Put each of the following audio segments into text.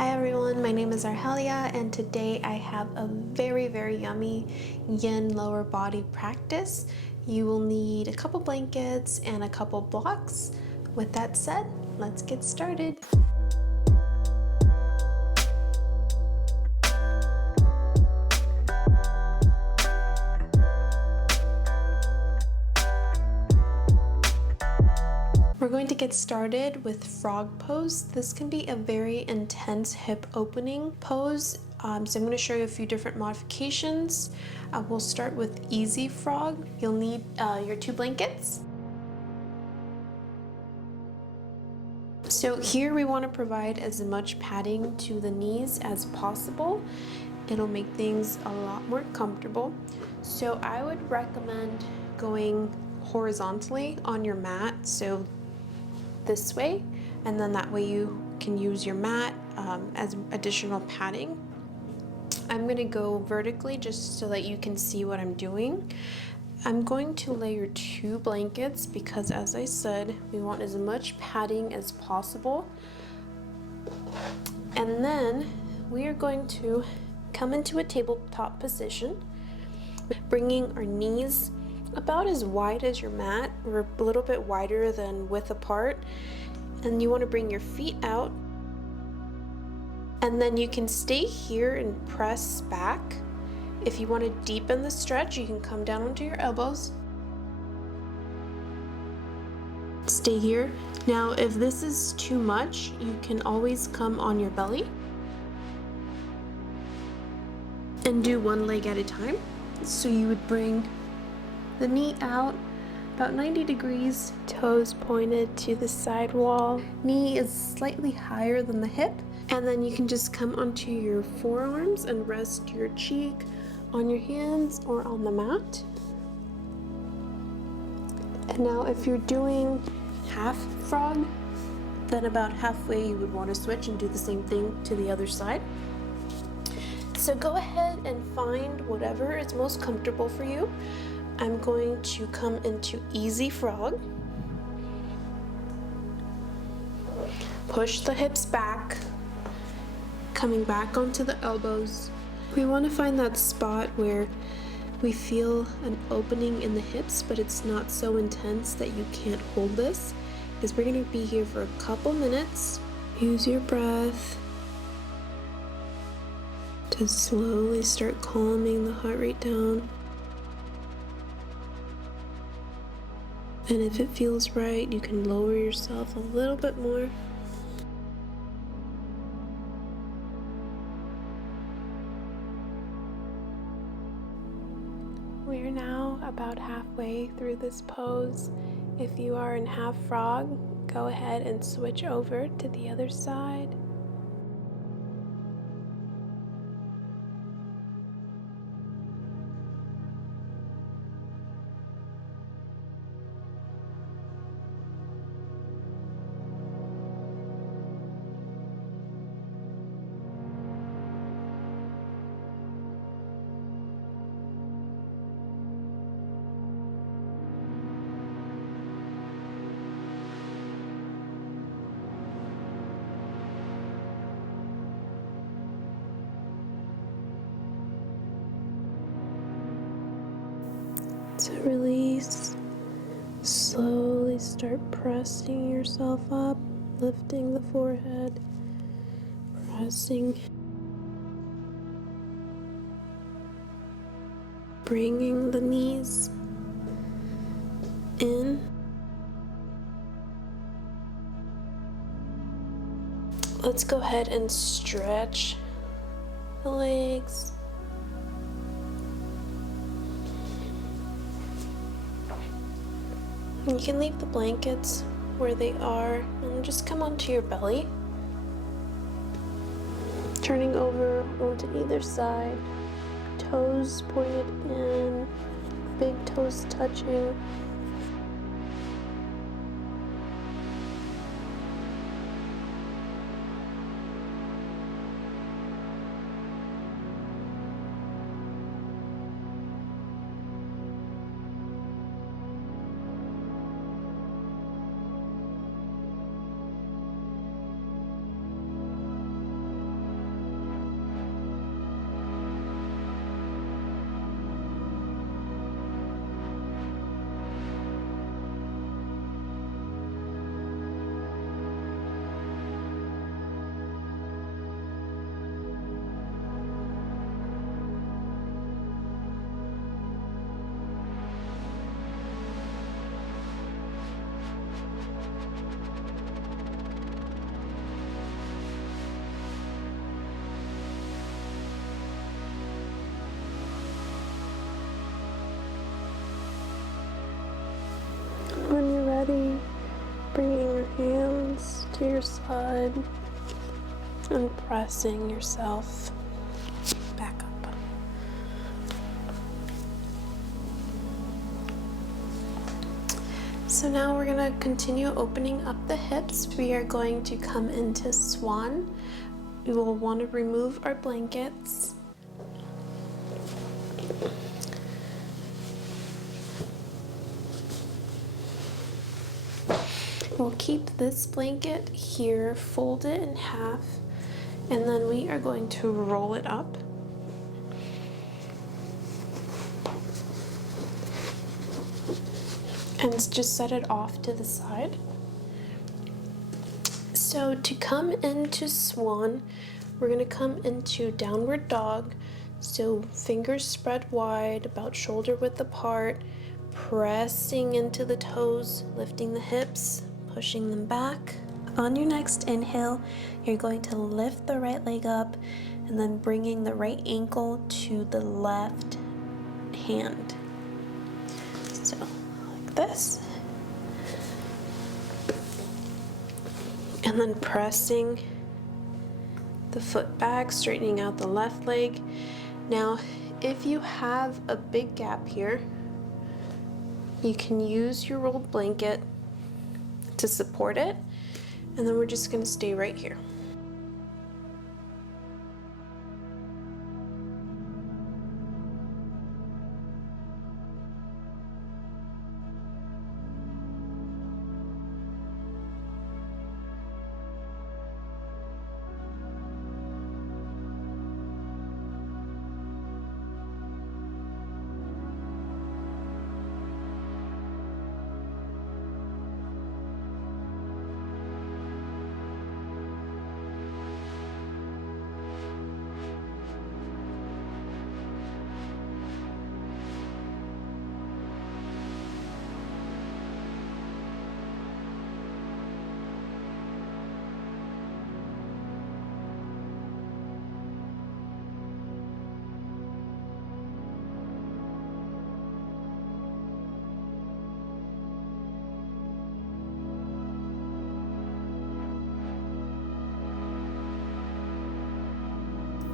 Hi everyone, my name is Arhelia and today I have a very yummy yin lower body practice. You will need a couple blankets and a couple blocks. With that said, let's get started. We're going to get started with frog pose. This can be a very intense hip opening pose. So I'm going to show you a few different modifications. We'll start with easy frog. You'll need your 2 blankets. So here we want to provide as much padding to the knees as possible. It'll make things a lot more comfortable. So I would recommend going horizontally on your mat. So this way, and then that way you can use your mat as additional padding. I'm going to go vertically just so that you can see what I'm doing. I'm going to layer 2 blankets because, as I said, we want as much padding as possible. And then we are going to come into a tabletop position, bringing our knees about as wide as your mat, or a little bit wider than width apart. And you want to bring your feet out, and then you can stay here and press back. If you want to deepen the stretch, you can come down onto your elbows. Stay here. Now, if this is too much, you can always come on your belly and do one leg at a time. So you would bring the knee out about 90 degrees, toes pointed to the side wall. Knee is slightly higher than the hip, and then you can just come onto your forearms and rest your cheek on your hands or on the mat. And now if you're doing half frog, then about halfway you would want to switch and do the same thing to the other side. So go ahead and find whatever is most comfortable for you. I'm going to come into easy frog. Push the hips back, coming back onto the elbows. We want to find that spot where we feel an opening in the hips, but it's not so intense that you can't hold this, because we're going to be here for a couple minutes. Use your breath to slowly start calming the heart rate down. And if it feels right, you can lower yourself a little bit more. We are now about halfway through this pose. If you are in half frog, go ahead and switch over to the other side. To release, slowly start pressing yourself up, lifting the forehead, pressing, bringing the knees in. Let's go ahead and stretch the legs. You can leave the blankets where they are and just come onto your belly, turning over onto either side, toes pointed in, big toes touching. to your side and pressing yourself back up. So now we're going to continue opening up the hips. We are going to come into Swan. We will want to remove our blankets. We'll keep this blanket here, fold it in half, and then we are going to roll it up. And just set it off to the side. So to come into Swan, we're going to come into downward dog. So fingers spread wide, about shoulder width apart, pressing into the toes, lifting the hips, pushing them back. On your next inhale, you're going to lift the right leg up and then bringing the right ankle to the left hand. So like this. And then pressing the foot back, straightening out the left leg. Now, if you have a big gap here, you can use your rolled blanket to support it, and then we're just going to stay right here.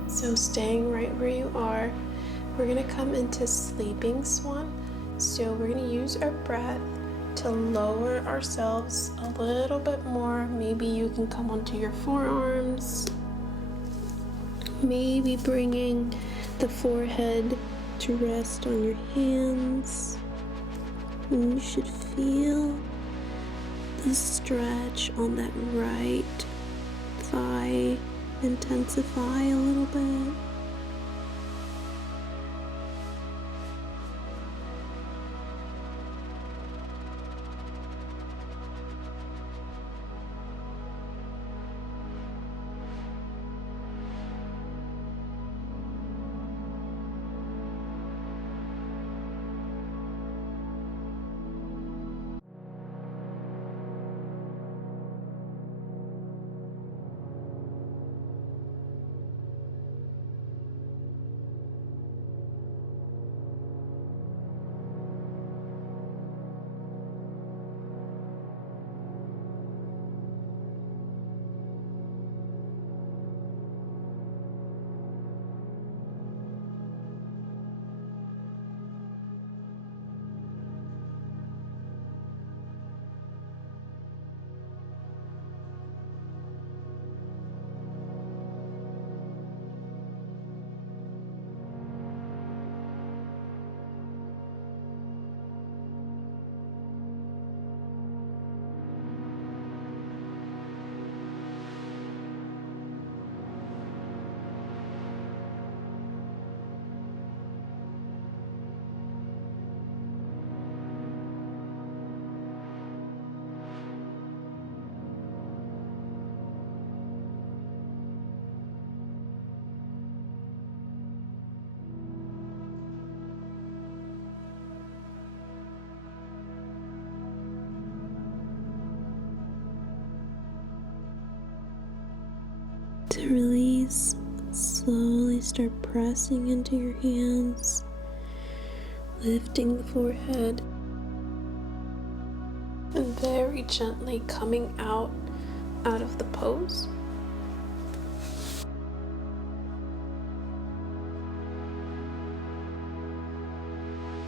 So staying right where you are, we're going to come into sleeping swan. So we're going to use our breath to lower ourselves a little bit more. Maybe you can come onto your forearms, maybe bringing the forehead to rest on your hands. And you should feel the stretch on that right thigh intensify a little bit. To release, slowly start pressing into your hands, lifting the forehead, and very gently coming out out of the pose.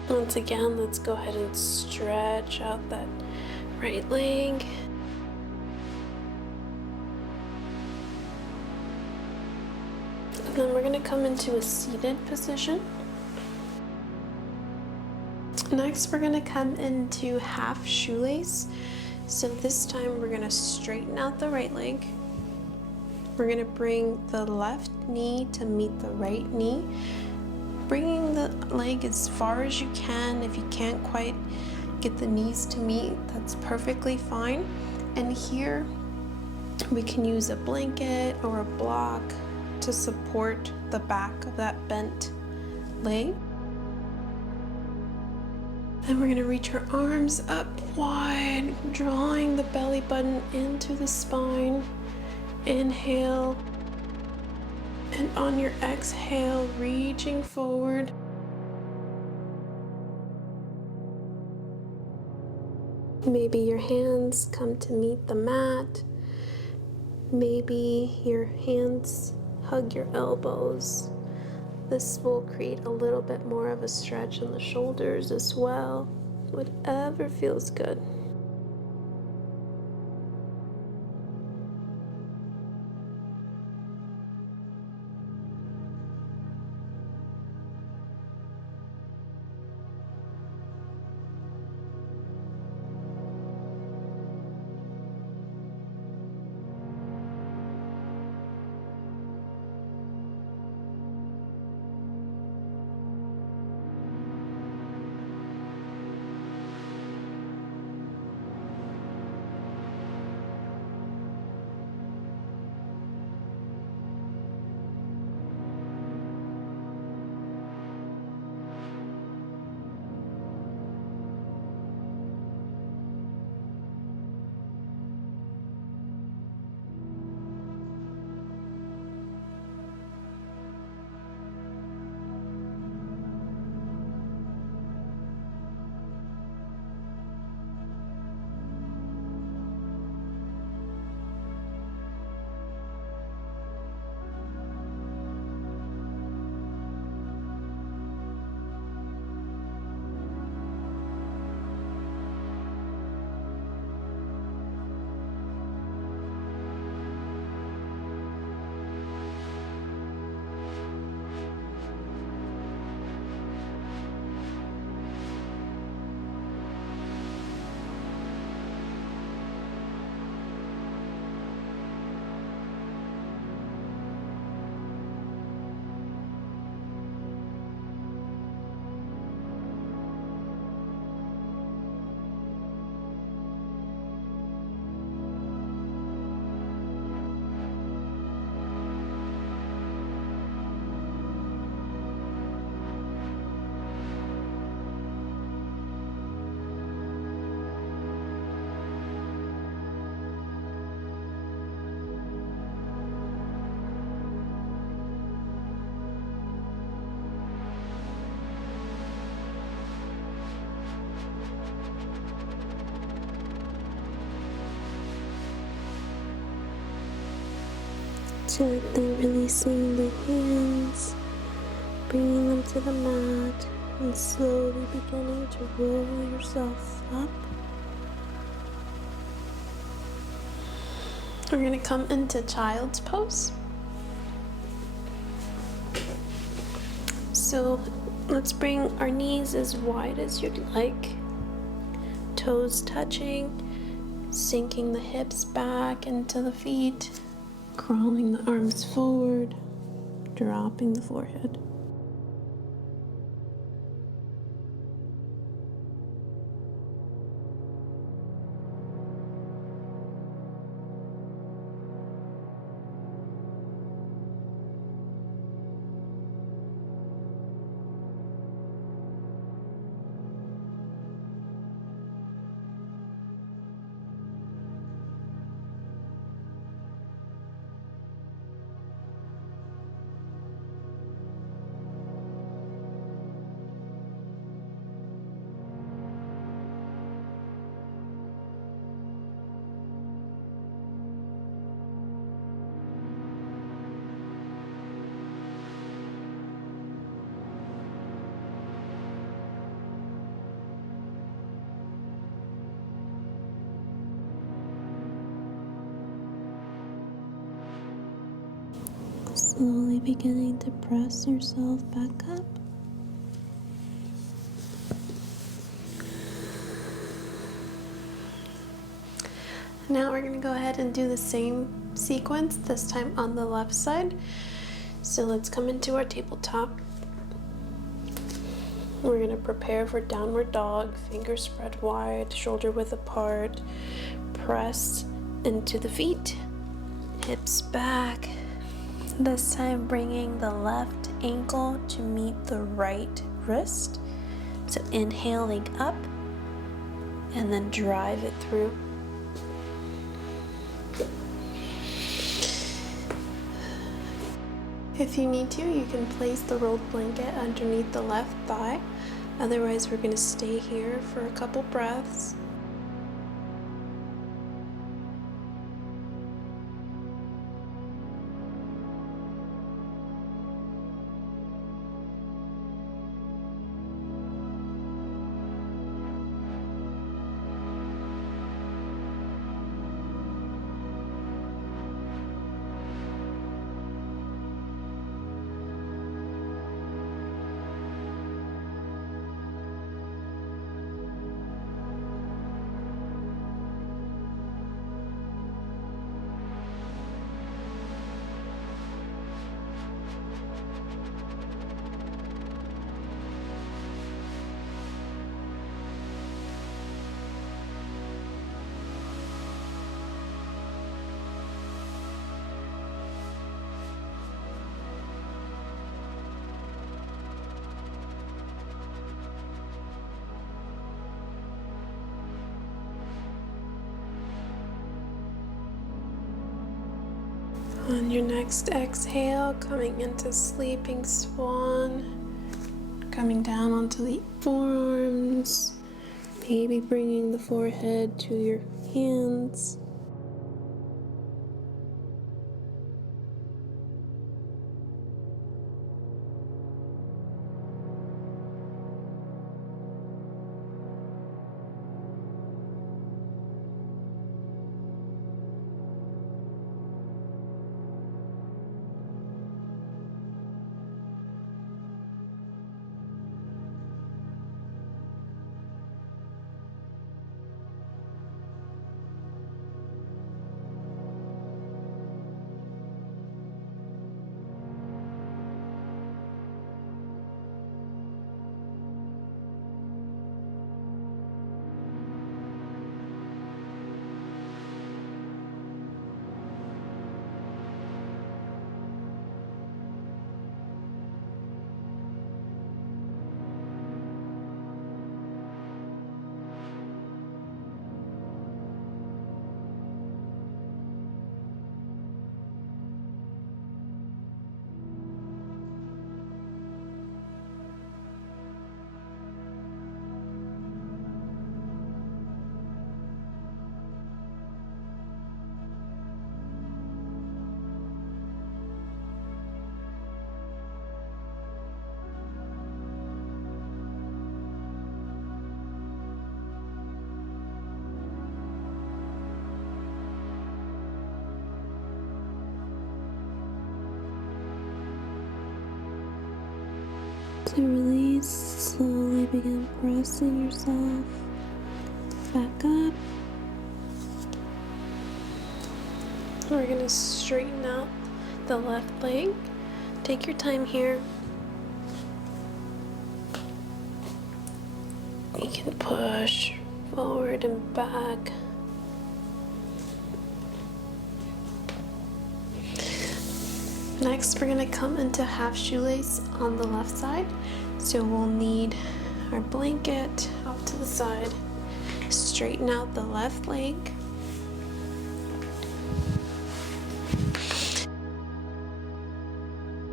Once again, let's go ahead and stretch out that right leg. And then we're going to come into a seated position. Next, we're going to come into half shoelace. So this time we're going to straighten out the right leg. We're going to bring the left knee to meet the right knee, bringing the leg as far as you can. If you can't quite get the knees to meet, that's perfectly fine. And here we can use a blanket or a block to support the back of that bent leg. And we're going to reach our arms up wide, drawing the belly button into the spine. Inhale. And on your exhale, reaching forward. Maybe your hands come to meet the mat. Maybe your hands hug your elbows. This will create a little bit more of a stretch in the shoulders as well. Whatever feels good. Gently releasing the hands, bringing them to the mat, and slowly beginning to roll yourself up. We're going to come into child's pose. So let's bring our knees as wide as you'd like, toes touching, sinking the hips back into the feet, crawling the arms forward, dropping the forehead. Slowly beginning to press yourself back up. Now we're going to go ahead and do the same sequence, this time on the left side. So let's come into our tabletop. We're going to prepare for downward dog, fingers spread wide, shoulder width apart, press into the feet, hips back. This time bringing the left ankle to meet the right wrist. So inhaling up and then drive it through. If you need to, you can place the rolled blanket underneath the left thigh. Otherwise, we're going to stay here for a couple breaths. On your next exhale, coming into sleeping swan, coming down onto the forearms, maybe bringing the forehead to your hands. To release, slowly begin pressing yourself back up. We're going to straighten out the left leg. Take your time here. You can push forward and back. Next, we're going to come into half shoelace on the left side. So we'll need our blanket off to the side. Straighten out the left leg.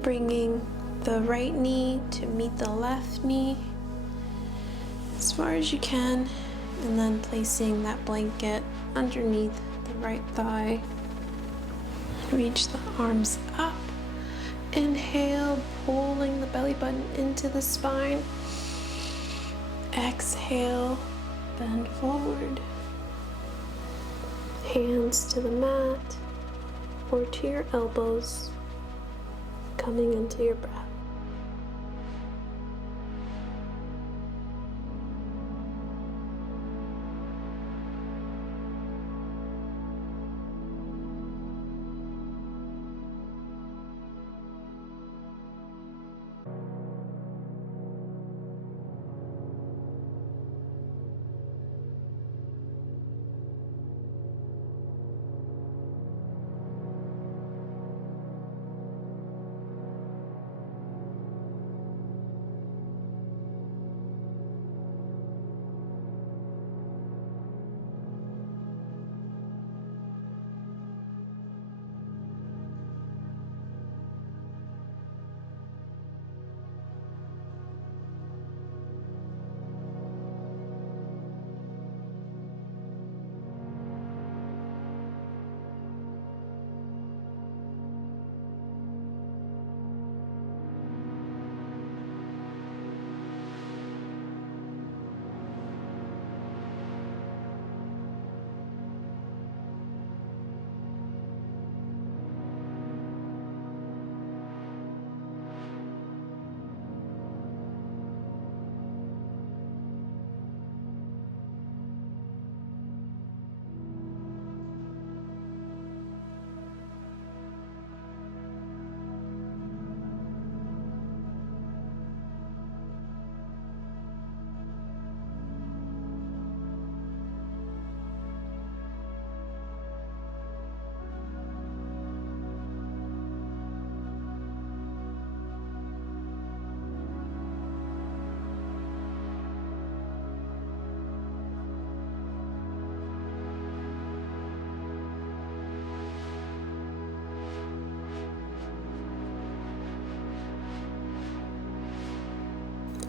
Bringing the right knee to meet the left knee as far as you can, and then placing that blanket underneath the right thigh. Reach the arms up. Inhale, pulling the belly button into the spine. Exhale, bend forward. Hands to the mat or to your elbows. coming into your breath.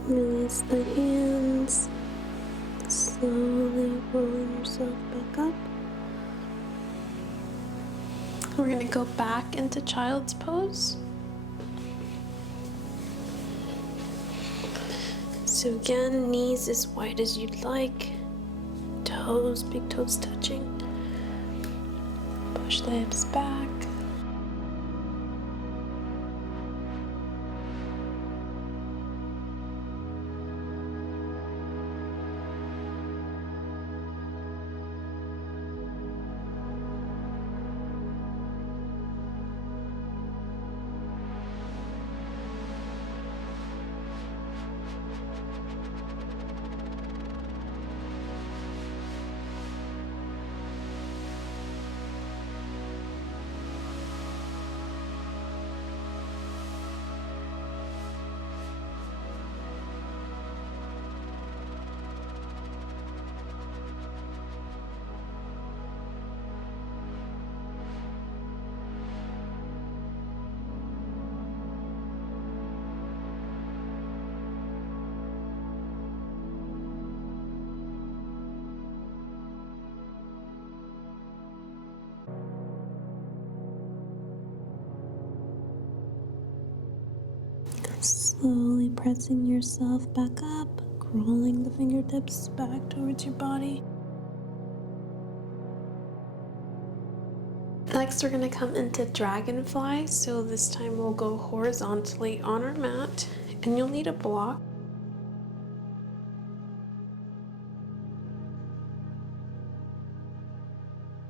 Release the hands, slowly rolling yourself back up. We're going to go back into child's pose. So again, knees as wide as you'd like, toes, big toes touching. Push the hips back. Slowly pressing yourself back up, rolling the fingertips back towards your body. Next, we're going to come into Dragonfly. So this time we'll go horizontally on our mat, and you'll need a block.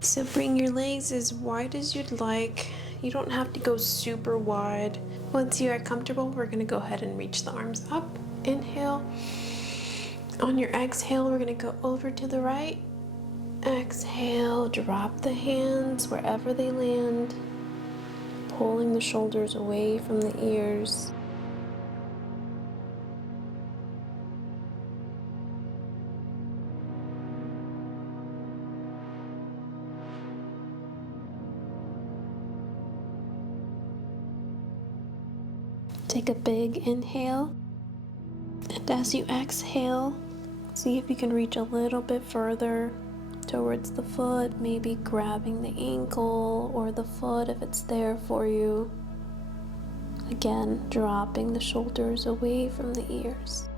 So bring your legs as wide as you'd like. You don't have to go super wide. Once you are comfortable, we're going to go ahead and reach the arms up. Inhale. On your exhale, we're going to go over to the right. Exhale, drop the hands wherever they land, pulling the shoulders away from the ears. Take a big inhale, and as you exhale, see if you can reach a little bit further towards the foot, maybe grabbing the ankle or the foot if it's there for you. Again, dropping the shoulders away from the ears.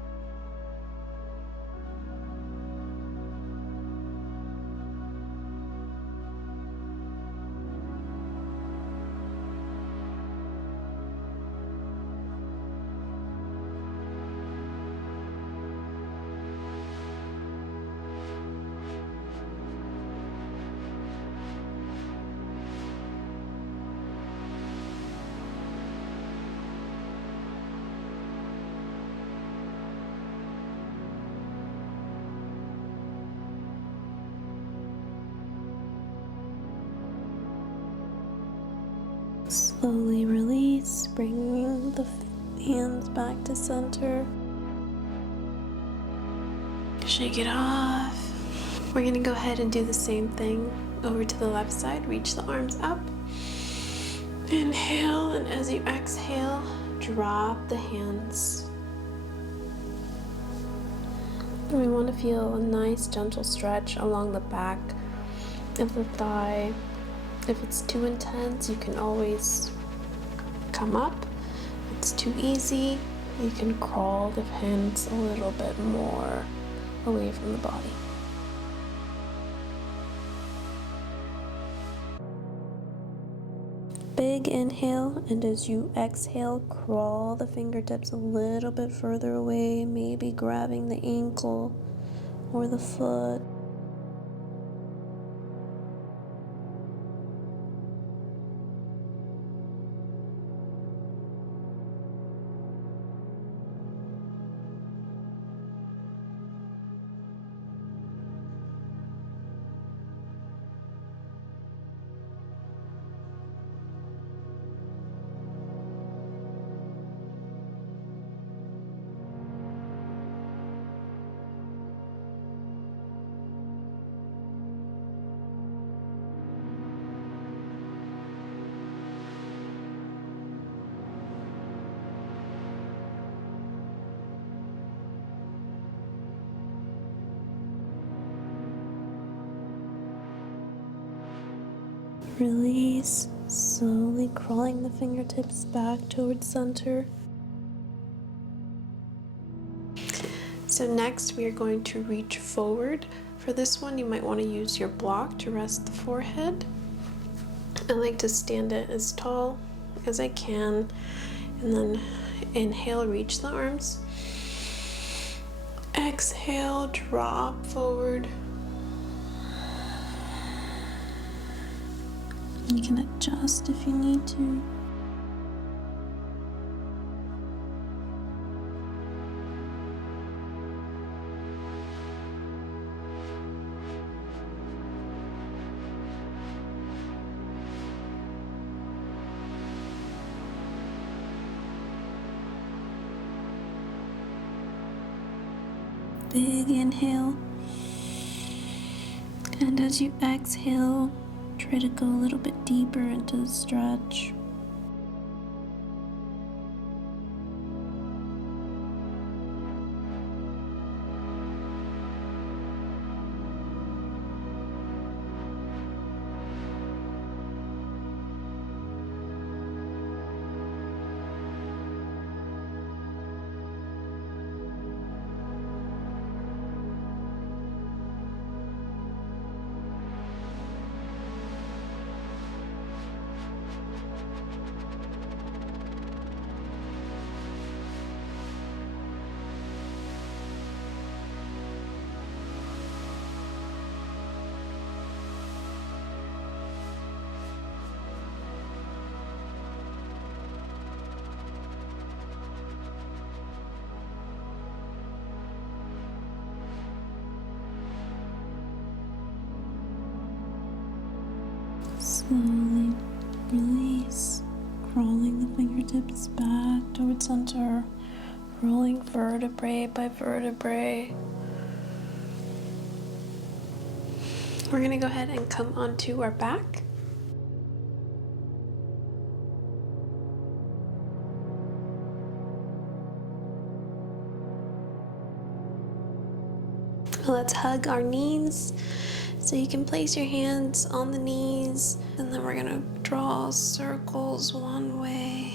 Slowly release, bringing the hands back to center. Shake it off. We're gonna go ahead and do the same thing over to the left side. Reach the arms up. Inhale, and as you exhale, drop the hands. And we want to feel a nice gentle stretch along the back of the thigh. If it's too intense, you can always come up. If it's too easy, you can crawl the hands a little bit more away from the body. Big inhale, and as you exhale, crawl the fingertips a little bit further away, maybe grabbing the ankle or the foot. Release, slowly crawling the fingertips back towards center. So next we are going to reach forward. For this one, you might want to use your block to rest the forehead. I like to stand it as tall as I can, and then inhale, reach the arms. Exhale, drop forward. You can adjust if you need to. Big inhale. And as you exhale, try to go a little bit deeper into the stretch. Slowly release, crawling the fingertips back towards center, rolling vertebrae by vertebrae. We're going to go ahead and come onto our back. Let's hug our knees. So you can place your hands on the knees, and then we're gonna draw circles one way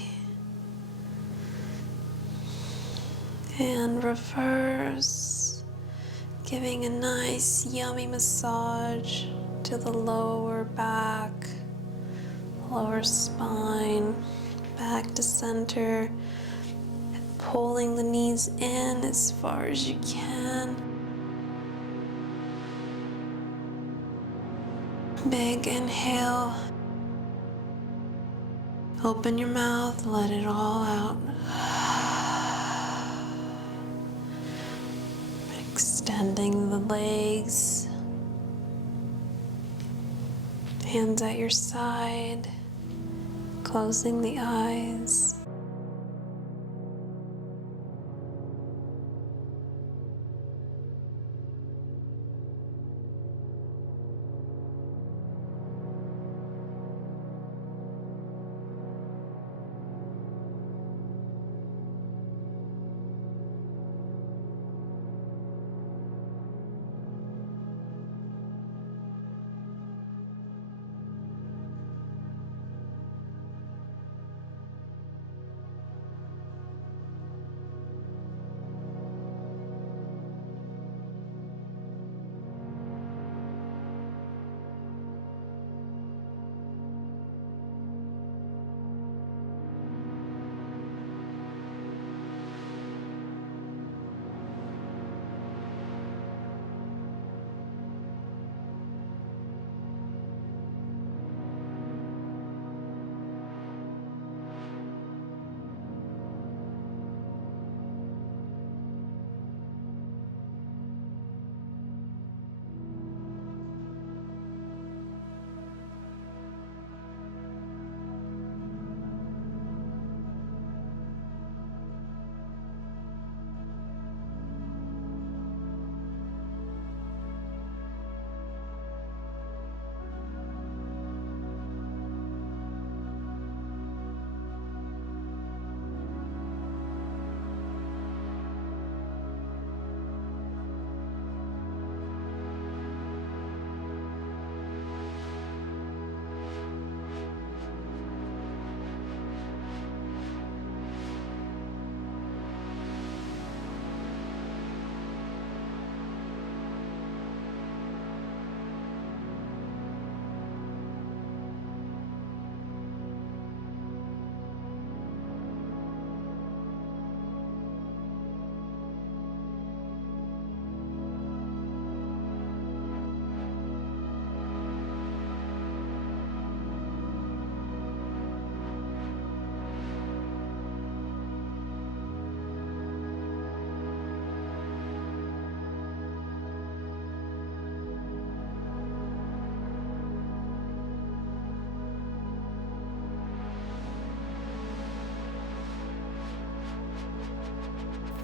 and reverse, giving a nice yummy massage to the lower back, lower spine, back to center, pulling the knees in as far as you can. Big inhale. Open your mouth, let it all out. Extending the legs. Hands at your side. Closing the eyes.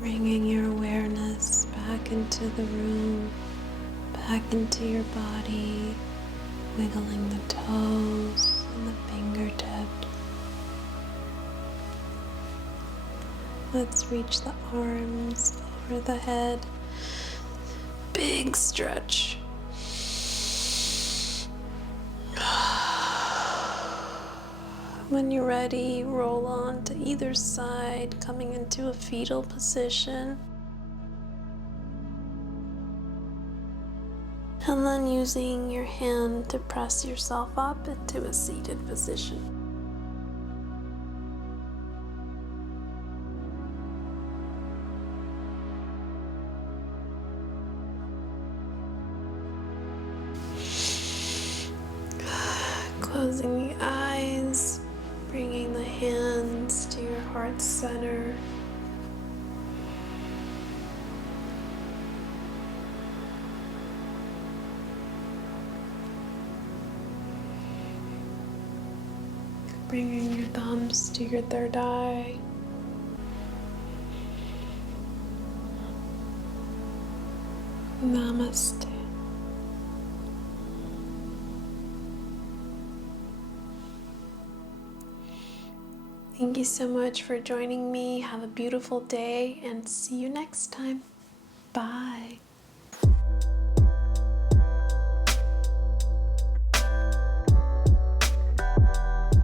Bringing your awareness back into the room, back into your body, wiggling the toes and the fingertips. Let's reach the arms over the head. Big stretch. When you're ready, roll on to either side, coming into a fetal position. And then using your hand to press yourself up into a seated position. Closing the eyes, bringing the hands to your heart center. Bringing your thumbs to your third eye. Namaste. Thank you so much for joining me. Have a beautiful day and see you next time. Bye.